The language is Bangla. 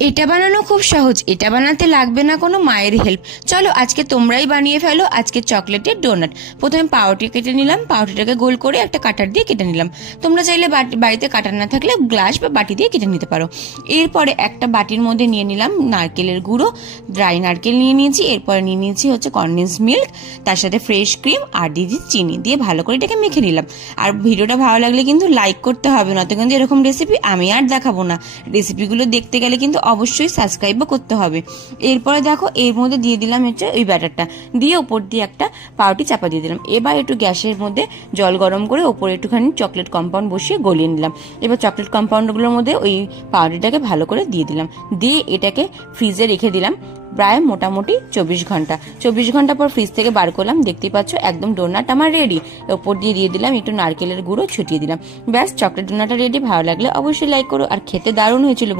এটা বানানো খুব সহজ, এটা বানাতে লাগবে না কোনো মায়ের হেল্প। চলো আজকে তোমরাই বানিয়ে ফেলো আজকে চকলেটের ডোনাট। প্রথমে পাউরুটি কেটে নিলাম, পাউরুটিটাকে গোল করে একটা কাটার দিয়ে কেটে নিলাম। তোমরা চাইলে বাড়িতে কাটার না থাকলে গ্লাস বা বাটি দিয়ে কেটে নিতে পারো। এরপরে একটা বাটির মধ্যে নিয়ে নিলাম নারকেলের গুঁড়ো, ড্রাই নারকেল নিয়ে নিয়েছি। এরপরে নিয়ে নিয়েছি হচ্ছে কনডেন্স মিল্ক, তার সাথে ফ্রেশ ক্রিম আর দিয়েছি চিনি, দিয়ে ভালো করে এটাকে মেখে নিলাম। আর ভিডিওটা ভালো লাগলে কিন্তু লাইক করতে হবে, না তো কিন্তু এরকম রেসিপি আমি আর দেখাবো না। রেসিপিগুলো দেখতে গেলে কিন্তু অবশ্যই সাবস্ক্রাইবও করতে হবে। এরপরে দেখো এর মধ্যে দিয়ে দিলাম হচ্ছে ওই ব্যাটারটা, দিয়ে ওপর দিয়ে একটা পাউরুটি চাপা দিয়ে দিলাম। এবার একটু গ্যাসের মধ্যে জল গরম করে ওপরে একটুখানি চকলেট কম্পাউন্ড বসিয়ে গলিয়ে নিলাম। এবার চকলেট কম্পাউন্ডগুলোর মধ্যে ওই পাউরুটিটাকে ভালো করে দিয়ে দিলাম, দিয়ে এটাকে ফ্রিজে রেখে দিলাম প্রায় মোটামুটি 24 ঘন্টা। 24 ঘন্টা পর ফ্রিজ থেকে বার করলাম, দেখতেই পাচ্ছ একদম ডোনাট আমার রেডি। ওপর দিয়ে দিলাম একটু নারকেলের গুঁড়ো, ছড়িয়ে দিলাম। ব্যাস, চকলেট ডোনাটটা রেডি। ভালো লাগলে অবশ্যই লাইক করো, আর খেতে দারুণ হয়েছিল।